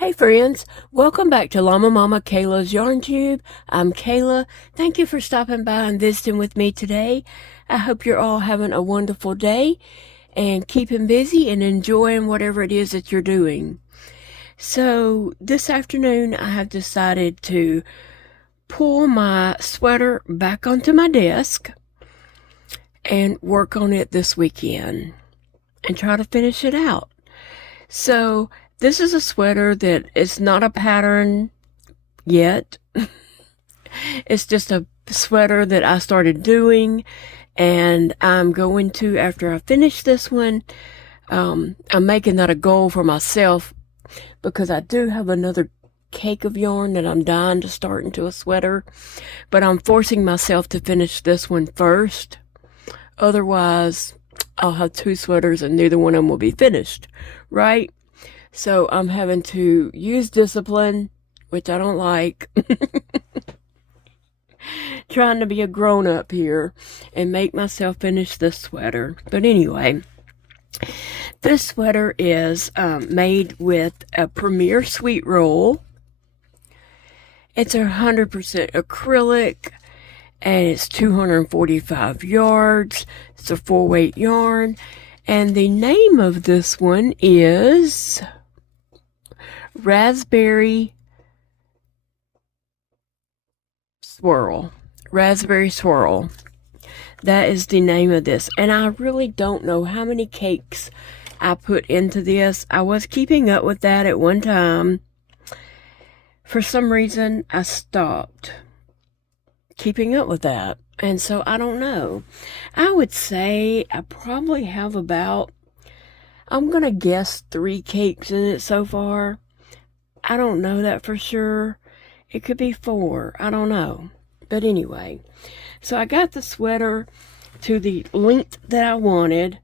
Hey friends, welcome back to Llama Mama Kayla's Yarn Tube. I'm Kayla. Thank you for stopping by and visiting with me today. I hope you're all having a wonderful day and keeping busy and enjoying whatever it is that you're doing. So this afternoon I have decided to pull my sweater back onto my desk and work on it this weekend and try to finish it out. So this is a sweater that is not a pattern yet. It's just a sweater that I started doing, and I'm going to, after I finish this one, I'm making that a goal for myself because I do have another cake of yarn that I'm dying to start into a sweater, but I'm forcing myself to finish this one first. Otherwise, I'll have two sweaters and neither one of them will be finished, right? So I'm having to use discipline, which I don't like. Trying to be a grown-up here and make myself finish this sweater. But anyway, this sweater is made with a Premier Sweet Roll. It's 100% acrylic, and it's 245 yards. It's a 4-weight yarn. And the name of this one is Raspberry Swirl. Raspberry Swirl. That is the name of this. And I really don't know how many cakes I put into this. I was keeping up with that at one time. For some reason, I stopped keeping up with that. And so I don't know. I would say I probably have about, I'm going to guess 3 cakes in it so far. I don't know that for sure. It could be 4. I don't know. But anyway, so I got the sweater to the length that I wanted.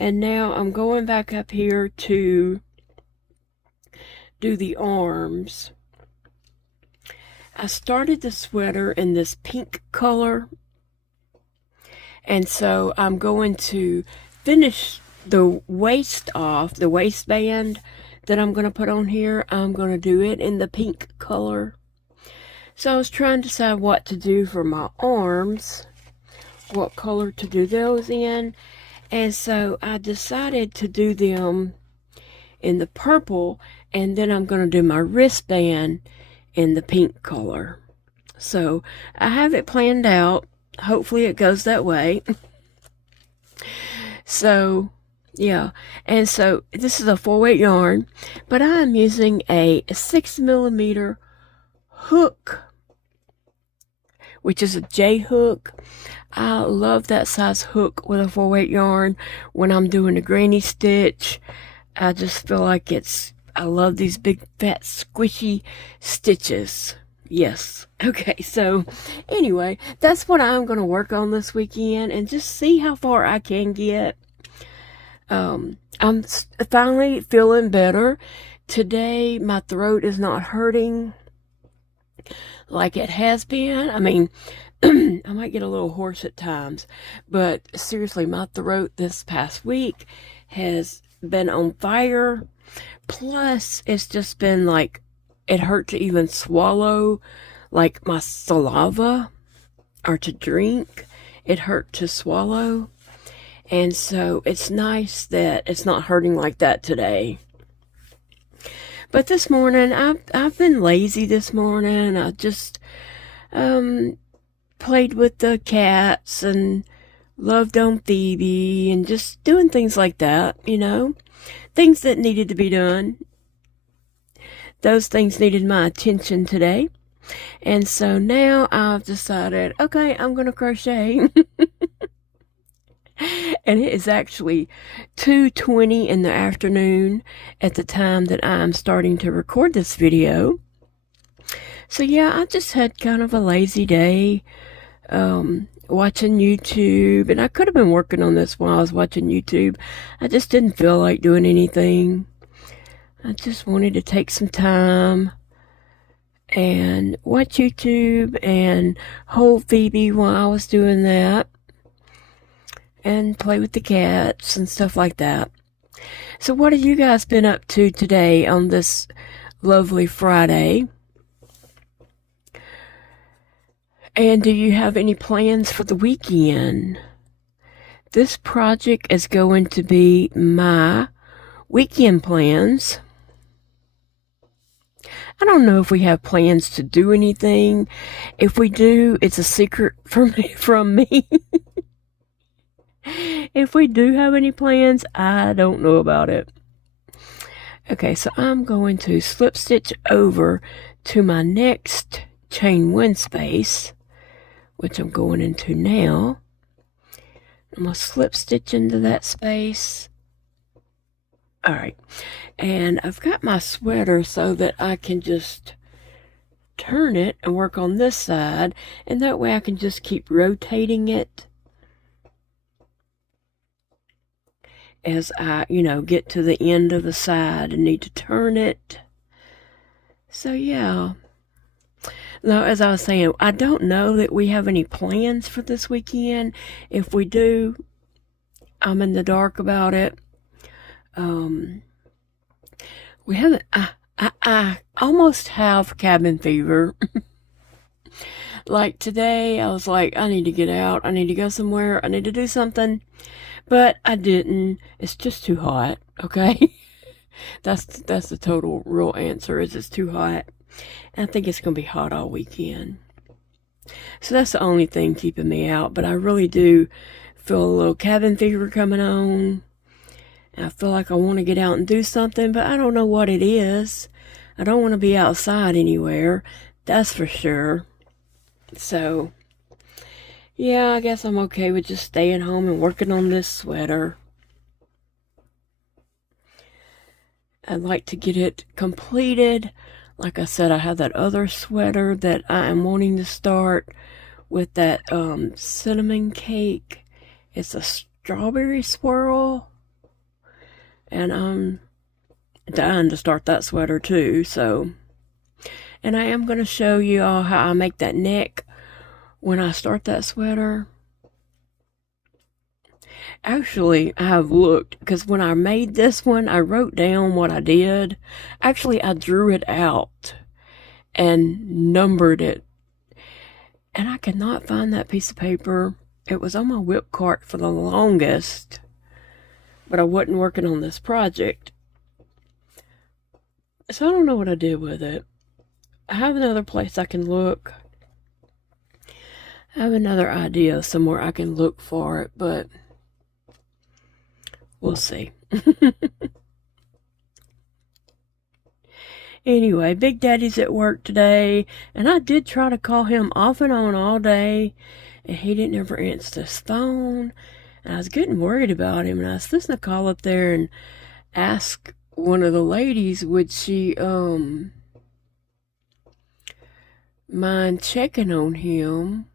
And now I'm going back up here to do the arms. I started the sweater in this pink color. And so I'm going to finish the waist off, the waistband that I'm going to put on here. I'm going to do it in the pink color. So I was trying to decide what to do for my arms, what color to do those in. And so I decided to do them in the purple, and then I'm going to do my wristband in the pink color. So I have it planned out. Hopefully it goes that way. So yeah, and so this is a 4-weight yarn, but I'm using a 6mm hook, which is a J hook. I love that size hook with a 4-weight yarn when I'm doing a granny stitch. I just feel like I love these big fat squishy stitches. Yes. Okay, so anyway, that's what I'm going to work on this weekend and just see how far I can get. I'm finally feeling better. Today, my throat is not hurting like it has been. I mean, I might get a little hoarse at times, but seriously, my throat this past week has been on fire. Plus, it's just been like, it hurt to even swallow, like my saliva, or to drink. It hurt to swallow. And so it's nice that it's not hurting like that today. But this morning, I've been lazy this morning. I just played with the cats and loved on Phoebe and just doing things like that, you know. Things that needed to be done. Those things needed my attention today. And so now I've decided, okay, I'm going to crochet. And it is actually 2:20 in the afternoon at the time that I'm starting to record this video. So yeah, I just had kind of a lazy day, watching YouTube. And I could have been working on this while I was watching YouTube. I just didn't feel like doing anything. I just wanted to take some time and watch YouTube and hold Phoebe while I was doing that. And play with the cats and stuff like that. So what have you guys been up to today on this lovely Friday. And do you have any plans for the weekend? This project is going to be my weekend plans. I don't know if we have plans to do anything. If we do, it's a secret from me. If we do have any plans, I don't know about it. Okay, so I'm going to slip stitch over to my next chain one space, which I'm going into now. I'm going to slip stitch into that space. Alright, and I've got my sweater so that I can just turn it and work on this side, and that way I can just keep rotating it as I, get to the end of the side and need to turn it. So yeah. Now, as I was saying, I don't know that we have any plans for this weekend. If we do, I'm in the dark about it. We haven't, I almost have cabin fever. Like today, I was like, I need to get out. I need to go somewhere. I need to do something. But I didn't. It's just too hot, okay? That's the total real answer, is it's too hot. And I think it's going to be hot all weekend. So that's the only thing keeping me out. But I really do feel a little cabin fever coming on. I feel like I want to get out and do something, but I don't know what it is. I don't want to be outside anywhere, that's for sure. So, yeah, I guess I'm okay with just staying home and working on this sweater. I'd like to get it completed. Like I said, I have that other sweater that I am wanting to start with that cinnamon cake. It's a strawberry swirl. And I'm dying to start that sweater too, so. And I am going to show you all how I make that neck when I start that sweater. Actually, I have looked, because when I made this one, I wrote down what I did. Actually, I drew it out and numbered it. And I could not find that piece of paper. It was on my whip cart for the longest. But I wasn't working on this project. So I don't know what I did with it. I have another place I can look. I have another idea somewhere I can look for it, but we'll see. Anyway, Big Daddy's at work today, and I did try to call him off and on all day, and he didn't ever answer his phone. And I was getting worried about him, and I was listening to call up there and ask one of the ladies, would she mind checking on him?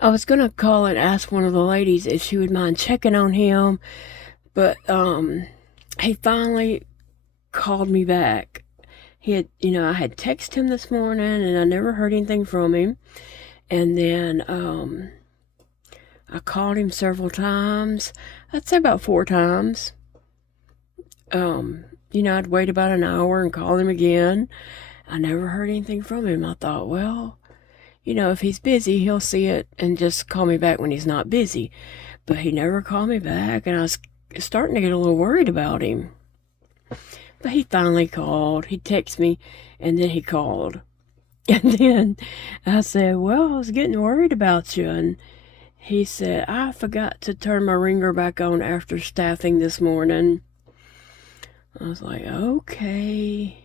I was gonna call and ask one of the ladies if she would mind checking on him, but he finally called me back. He had, I had texted him this morning, and I never heard anything from him. And then I called him several times. I'd say about 4 times. I'd wait about an hour and call him again. I never heard anything from him. I thought, well, if he's busy, he'll see it and just call me back when he's not busy. But he never called me back, and I was starting to get a little worried about him. But he finally called. He texted me, and then he called. And then I said, well, I was getting worried about you. And he said, I forgot to turn my ringer back on after staffing this morning. I was like, okay.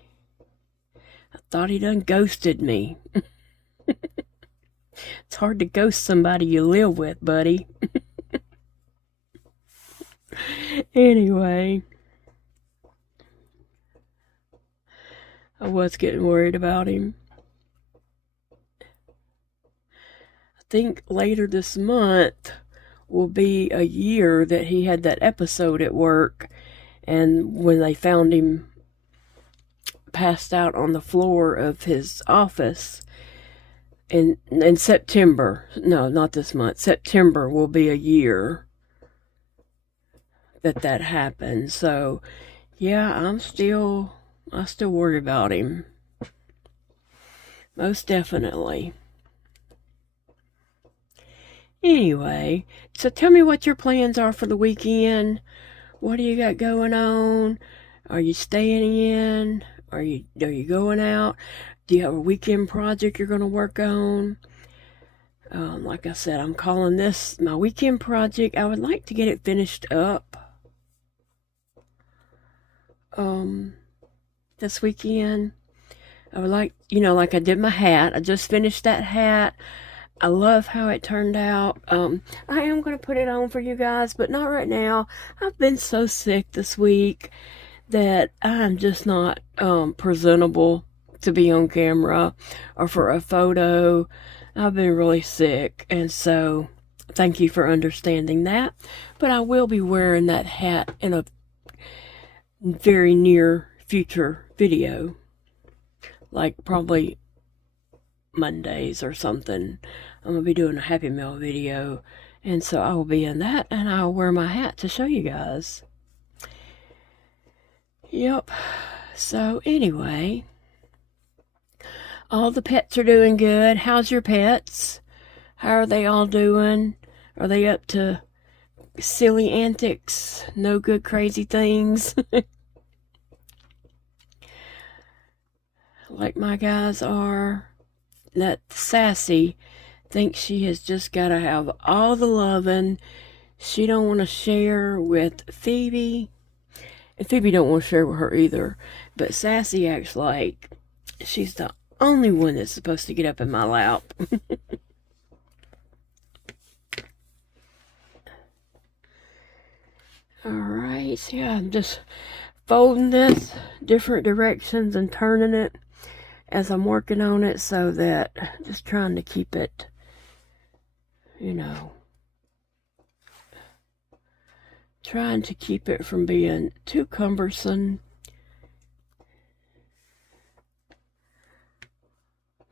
I thought he done ghosted me. It's hard to ghost somebody you live with, buddy. Anyway. I was getting worried about him. I think later this month will be a year that he had that episode at work, and when they found him passed out on the floor of his office, in September, no, not this month, September will be a year that happened. So yeah, I still worry about him. Most definitely. Anyway, so tell me what your plans are for the weekend. What do you got going on? Are you staying in? Are you going out? Do you have a weekend project you're going to work on? Like I said, I'm calling this my weekend project. I would like to get it finished up this weekend. I would like, like I did my hat. I just finished that hat. I love how it turned out. I am going to put it on for you guys, but not right now. I've been so sick this week that I'm just not presentable to be on camera or for a photo. I've been really sick, and so thank you for understanding that. But I will be wearing that hat in a very near future video, like probably Mondays or something. I'm going to be doing a Happy Meal video, and so I will be in that, and I'll wear my hat to show you guys. Yep. So anyway, all the pets are doing good. How's your pets? How are they all doing? Are they up to silly antics? No good crazy things? Like my guys are. That Sassy thinks she has just got to have all the loving. She don't want to share with Phoebe. And Phoebe don't want to share with her either. But Sassy acts like she's the only one that's supposed to get up in my lap. Alright, so yeah, I'm just folding this different directions and turning it as I'm working on it, so that just trying to keep it, trying to keep it from being too cumbersome.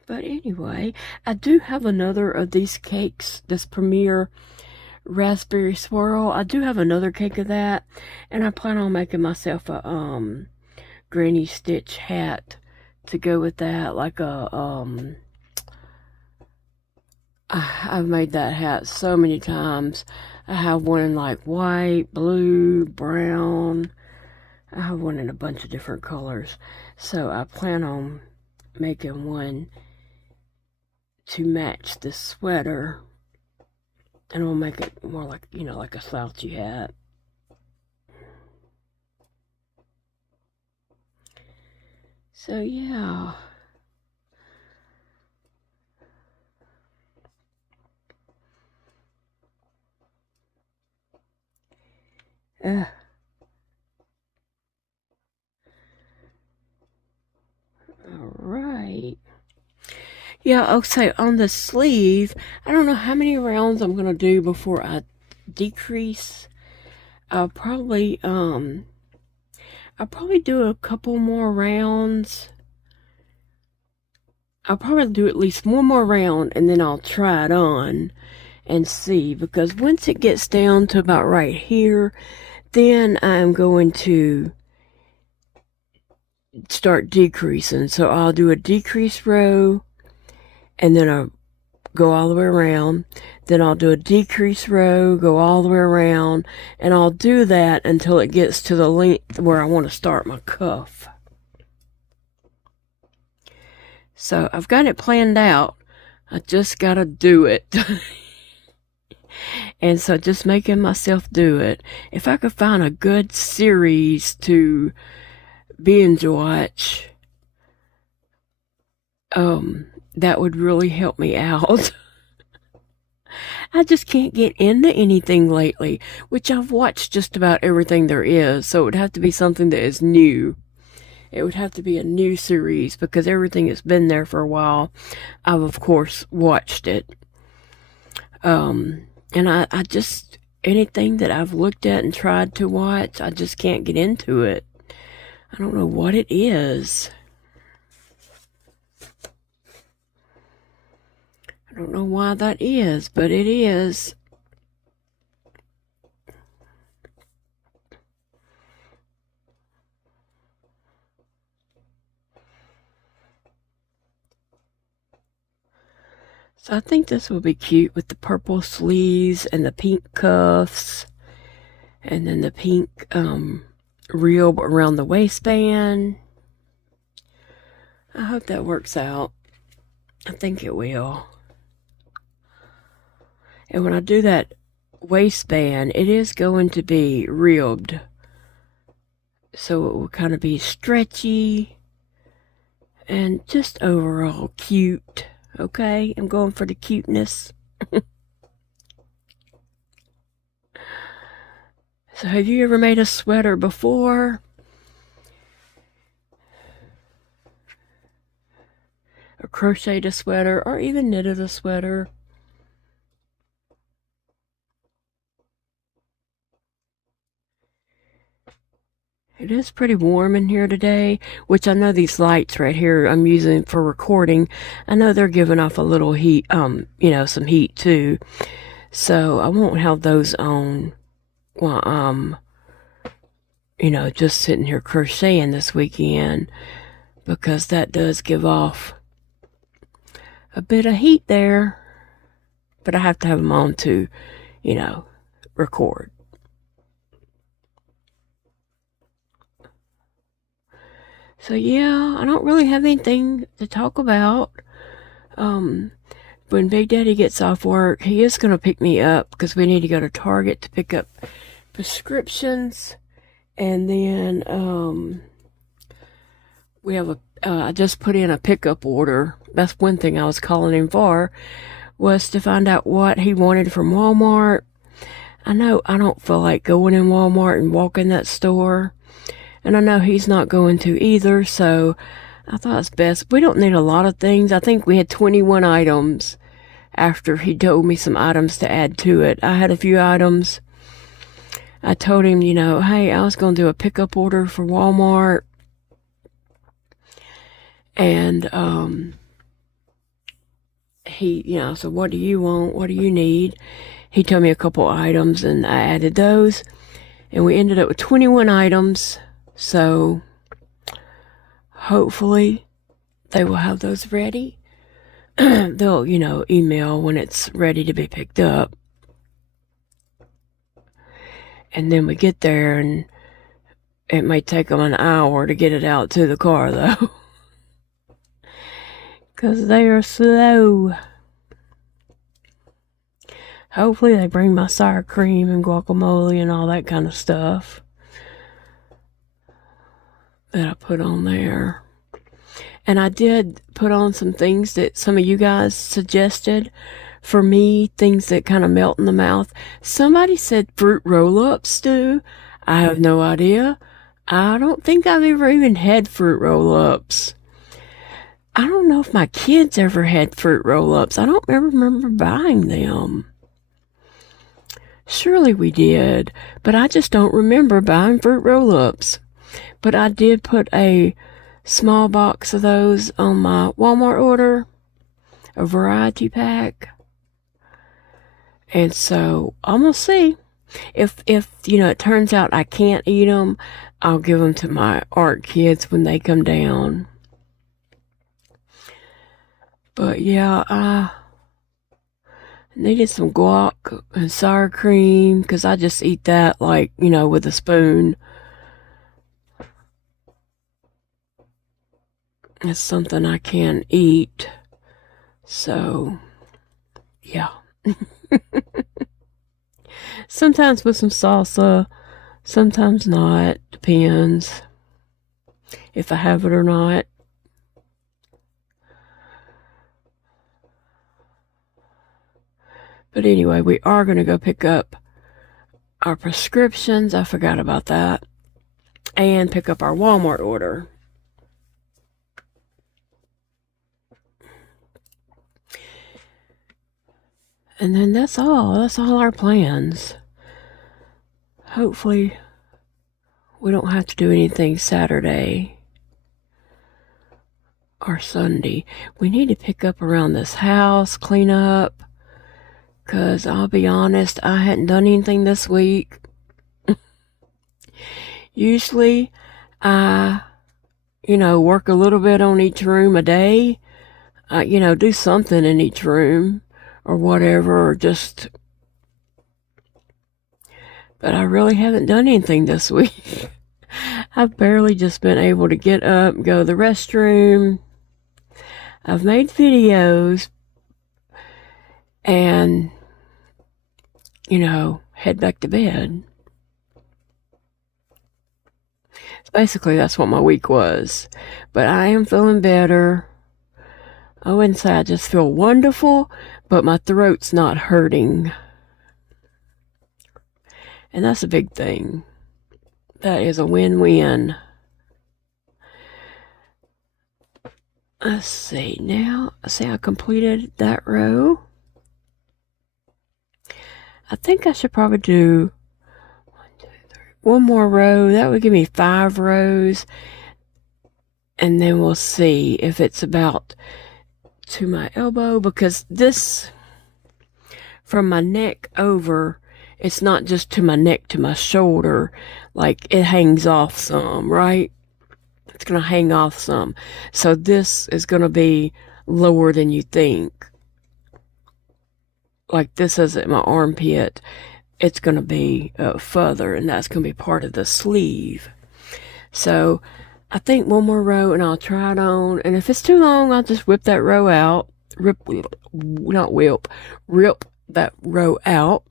But anyway, I do have another of these cakes, this Premier Raspberry Swirl. I do have another cake of that, and I plan on making myself a granny stitch hat to go with that, like a I've made that hat so many times. I have one in like white, blue, brown. I have one in a bunch of different colors. So I plan on making one to match the sweater, and I'll make it more like, like a slouchy hat. So yeah. Alright. Yeah, I'll say on the sleeve, I don't know how many rounds I'm gonna do before I decrease. I'll probably do a couple more rounds. I'll probably do at least one more round, and then I'll try it on and see, because once it gets down to about right here, then I'm going to start decreasing. So I'll do a decrease row, and then I'll go all the way around. Then I'll do a decrease row, go all the way around, and I'll do that until it gets to the length where I want to start my cuff. So I've got it planned out. I just got to do it. And so just making myself do it. If I could find a good series to binge watch, that would really help me out. I just can't get into anything lately, which I've watched just about everything there is, so it would have to be something that is new. It would have to be a new series, because everything that's been there for a while, I've of course watched it. And I just, anything that I've looked at and tried to watch, I just can't get into it. I don't know what it is. I don't know why that is, but it is. So I think this will be cute with the purple sleeves and the pink cuffs. And then the pink reel around the waistband. I hope that works out. I think it will. And when I do that waistband, it is going to be ribbed. So it will kind of be stretchy and just overall cute. Okay, I'm going for the cuteness. So have you ever made a sweater before? Or crocheted a sweater, or even knitted a sweater? It is pretty warm in here today, which I know these lights right here I'm using for recording, I know they're giving off a little heat, some heat too. So I won't have those on while I'm, just sitting here crocheting this weekend, because that does give off a bit of heat there. But I have to have them on to, record. So yeah, I don't really have anything to talk about. When Big Daddy gets off work, he is going to pick me up because we need to go to Target to pick up prescriptions. And then we have I just put in a pickup order. That's one thing I was calling him for, was to find out what he wanted from Walmart. I know I don't feel like going in Walmart and walking that store. And I know he's not going to either, so I thought it's best. We don't need a lot of things. I think we had 21 items after he told me some items to add to it. I had a few items. I told him, hey, I was going to do a pickup order for Walmart. And he, so what do you want? What do you need? He told me a couple items, and I added those. And we ended up with 21 items. So hopefully they will have those ready. They'll, email when it's ready to be picked up. And then we get there, and it may take them an hour to get it out to the car, though. Because they are slow. Hopefully they bring my sour cream and guacamole and all that kind of stuff that I put on there. And I did put on some things that some of you guys suggested for me, things that kind of melt in the mouth. Somebody said fruit roll-ups, Stu. I have no idea. I don't think I've ever even had fruit roll-ups. I don't know if my kids ever had fruit roll-ups. I don't ever remember buying them. Surely we did, but I just don't remember buying fruit roll-ups. But I did put a small box of those on my Walmart order, a variety pack. And so I'm gonna see if it turns out I can't eat them, I'll give them to my art kids when they come down. But yeah, I needed some guac and sour cream, because I just eat that with a spoon. It's something I can eat. So, yeah. Sometimes with some salsa, sometimes not. Depends if I have it or not. But anyway, we are going to go pick up our prescriptions. I forgot about that. And pick up our Walmart order. And then that's all. That's all our plans. Hopefully, we don't have to do anything Saturday. or Sunday. We need to pick up around this house, clean up. Because I'll be honest, I hadn't done anything this week. Usually, I, work a little bit on each room a day. Do something in each room or whatever, or just... But I really haven't done anything this week. I've barely just been able to get up, go to the restroom. I've made videos and, head back to bed. Basically, that's what my week was. But I am feeling better. I wouldn't say I just feel wonderful, but my throat's not hurting. And that's a big thing. That is a win-win. Let's see. Now, I completed that row. I think I should probably do 1, 2, 3, one more row. That would give me 5 rows. And then we'll see if it's about to my elbow, because this, from my neck over, it's not just to my neck, to my shoulder. Like, it hangs off some, right? It's going to hang off some. So this is going to be lower than you think. Like this is at my armpit. It's going to be further, and that's going to be part of the sleeve. So I think one more row and I'll try it on. And if it's too long, I'll just whip that row out. Rip that row out.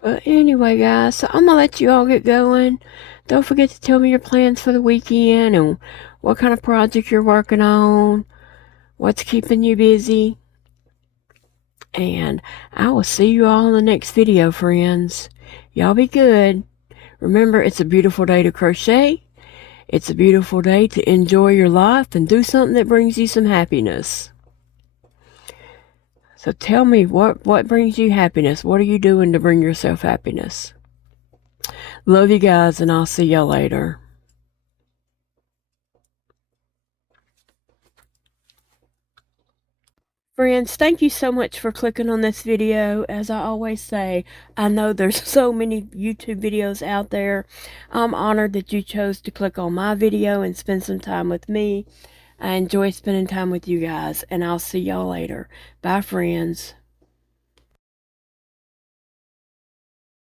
But anyway, guys, so I'm going to let you all get going. Don't forget to tell me your plans for the weekend and what kind of project you're working on, what's keeping you busy. And I will see you all in the next video, friends. Y'all be good. Remember, it's a beautiful day to crochet. It's a beautiful day to enjoy your life and do something that brings you some happiness. So tell me, what brings you happiness? What are you doing to bring yourself happiness? Love you guys, and I'll see y'all later. Friends, thank you so much for clicking on this video. As I always say, I know there's so many YouTube videos out there. I'm honored that you chose to click on my video and spend some time with me. I enjoy spending time with you guys, and I'll see y'all later. Bye, friends.